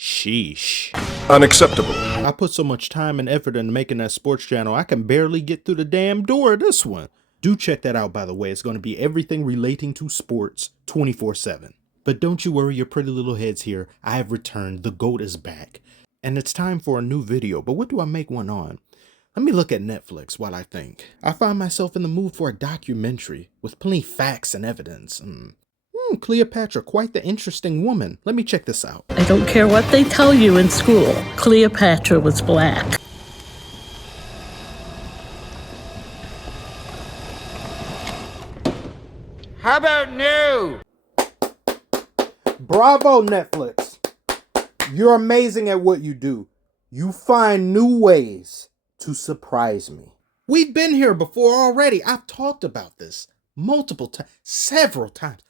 Sheesh. Unacceptable. I put so much time and effort into making that sports channel, I can barely get through the damn door of this one. Do check that out, by the way. It's going to be everything relating to sports 24/7. But don't you worry your pretty little heads here. I have returned. The GOAT is back. And it's time for a new video. But what do I make one on? Let me look at Netflix while I think. I find myself in the mood for a documentary with plenty of facts and evidence. Cleopatra, quite the interesting woman. Let me check this out. I don't care what they tell you in school. Cleopatra was black. How about new? Bravo, Netflix. You're amazing at what you do. You find new ways to surprise me. We've been here before already. I've talked about this multiple times, several times.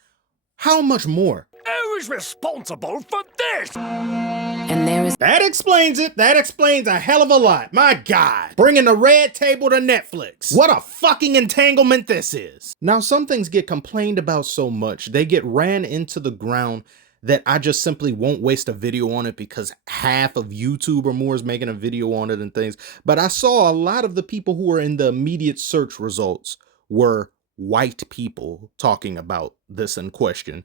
How much more? Who is responsible for this? And there is That explains it. That explains a hell of a lot. My God. Bringing the red table to Netflix. What a fucking entanglement this is. Now, some things get complained about so much, they get ran into the ground that I just simply won't waste a video on it because half of YouTube or more is making a video on it and things. But I saw a lot of the people who were in the immediate search results were white people talking about this in question.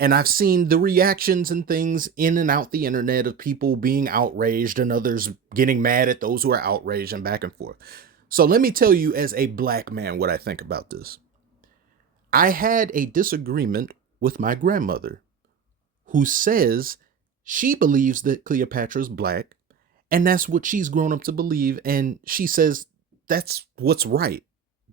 And I've seen the reactions and things in and out the internet of people being outraged and others getting mad at those who are outraged and back and forth. So let me tell you as a black man what I think about this. I had a disagreement with my grandmother who says she believes that Cleopatra is black and that's what she's grown up to believe. And she says that's what's right.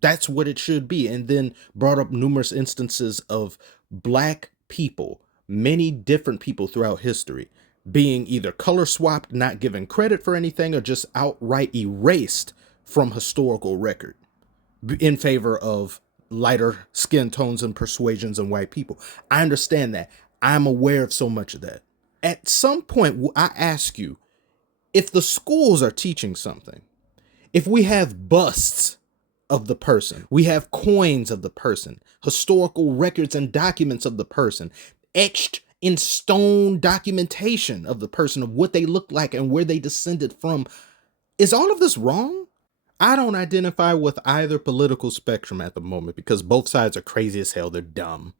That's what it should be. And then brought up numerous instances of black people, many different people throughout history, being either color swapped, not given credit for anything, or just outright erased from historical record in favor of lighter skin tones and persuasions and white people. I understand that. I'm aware of so much of that. At some point, I ask you, if the schools are teaching something, if we have busts of the person, we have coins of the person, historical records and documents of the person, etched in stone documentation of the person, of what they look like and where they descended from, is all of this wrong? I don't identify with either political spectrum at the moment because both sides are crazy as hell. They're dumb.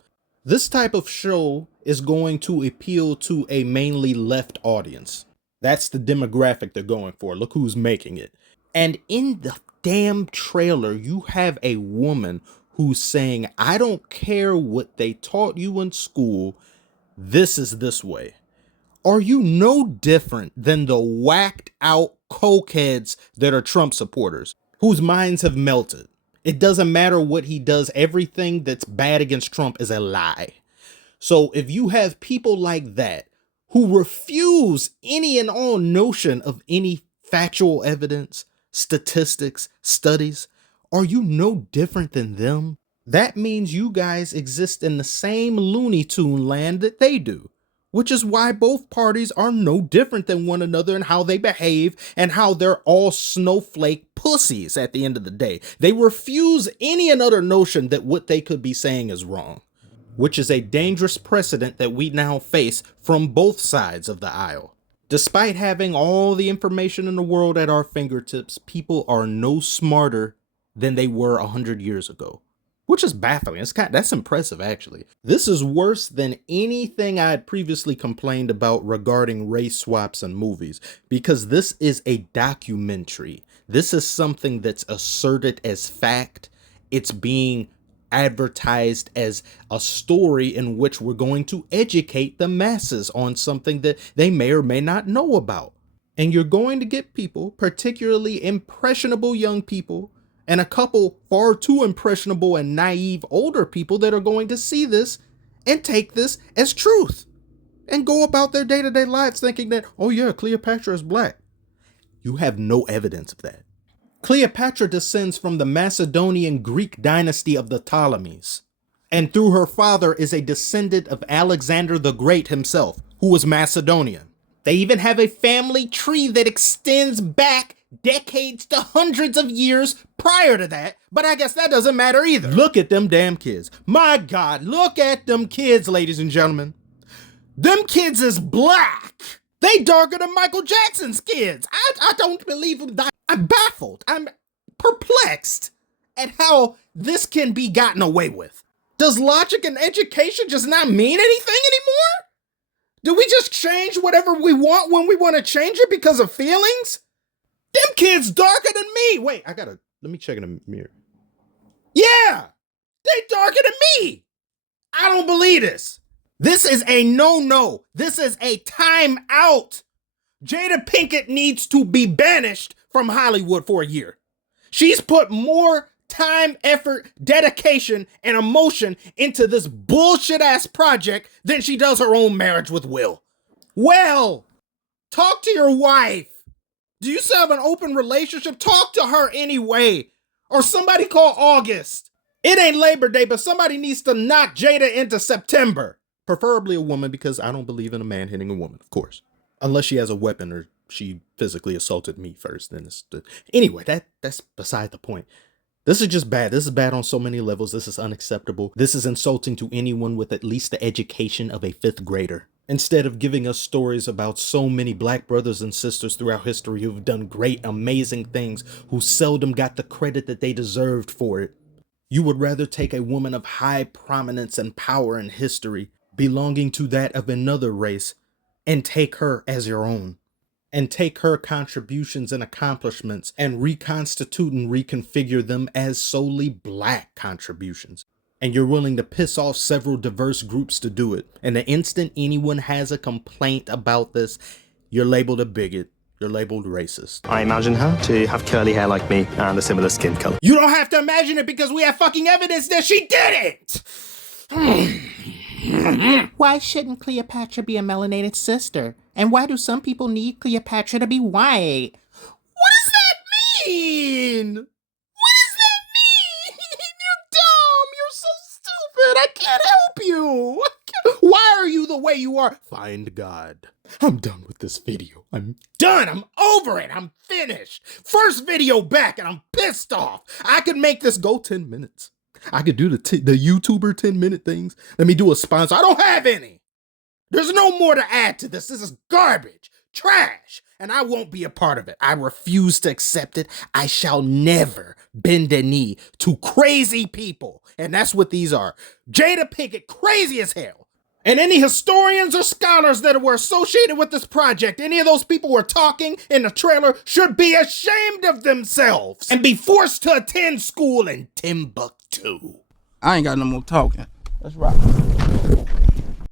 This type of show is going to appeal to a mainly left audience. That's the demographic they're going for. Look who's making it. And in the damn trailer, you have a woman who's saying, I don't care what they taught you in school. This is this way. Are you no different than the whacked out cokeheads that are Trump supporters whose minds have melted? It doesn't matter what he does. Everything that's bad against Trump is a lie. So if you have people like that who refuse any and all notion of any factual evidence, statistics, studies, are you no different than them? That means you guys exist in the same Looney Tune land that they do, which is why both parties are no different than one another in how they behave and how they're all snowflake pussies at the end of the day. They refuse any and other notion that what they could be saying is wrong, which is a dangerous precedent that we now face from both sides of the aisle. Despite having all the information in the world at our fingertips, people are no smarter than they were 100 years ago, which is baffling. That's impressive, actually. This is worse than anything I had previously complained about regarding race swaps and movies, because this is a documentary. This is something that's asserted as fact. It's being advertised as a story in which we're going to educate the masses on something that they may or may not know about. And you're going to get people, particularly impressionable young people, and a couple far too impressionable and naive older people that are going to see this and take this as truth and go about their day-to-day lives thinking that, oh yeah, Cleopatra is black. You have no evidence of that. Cleopatra descends from the Macedonian Greek dynasty of the Ptolemies, and through her father is a descendant of Alexander the Great himself, who was Macedonian. They even have a family tree that extends back decades to hundreds of years prior to that, but I guess that doesn't matter either. Look at them damn kids. My God, look at them kids, ladies and gentlemen. Them kids is black. They darker than Michael Jackson's kids. I don't believe them. I'm baffled. I'm perplexed at how this can be gotten away with. Does logic and education just not mean anything anymore? Do we just change whatever we want when we want to change it because of feelings? Them kids darker than me. Wait, let me check in the mirror. Yeah, they darker than me. I don't believe this. This is a no-no. This is a time out. Jada Pinkett needs to be banished from Hollywood for a year. She's put more time, effort, dedication, and emotion into this bullshit-ass project than she does her own marriage with Will. Well, talk to your wife. Do you still have an open relationship? Talk to her anyway. Or somebody call August. It ain't Labor Day, but somebody needs to knock Jada into September. Preferably a woman, because I don't believe in a man hitting a woman, of course. Unless she has a weapon or she physically assaulted me first. Then anyway, that's beside the point. This is just bad. This is bad on so many levels. This is unacceptable. This is insulting to anyone with at least the education of a 5th grader. Instead of giving us stories about so many black brothers and sisters throughout history who've done great, amazing things, who seldom got the credit that they deserved for it, you would rather take a woman of high prominence and power in history, belonging to that of another race, and take her as your own. And take her contributions and accomplishments and reconstitute and reconfigure them as solely black contributions. And you're willing to piss off several diverse groups to do it. And the instant anyone has a complaint about this, you're labeled a bigot. You're labeled racist. I imagine her to have curly hair like me and a similar skin color. You don't have to imagine it because we have fucking evidence that she did it! Why shouldn't Cleopatra be a melanated sister? And why do some people need Cleopatra to be white? What does that mean? What does that mean? You're dumb. You're so stupid. I can't help you. Why are you the way you are? Find God. I'm done with this video. I'm done. I'm over it. I'm finished. First video back and I'm pissed off. I could make this go 10 minutes. I could do the YouTuber 10-minute things. Let me do a sponsor. I don't have any. There's no more to add to this. This is garbage, trash, and I won't be a part of it. I refuse to accept it. I shall never bend a knee to crazy people. And that's what these are. Jada Pinkett, crazy as hell. And any historians or scholars that were associated with this project, any of those people who were talking in the trailer should be ashamed of themselves and be forced to attend school in Timbuktu. I ain't got no more talking. Let's rock.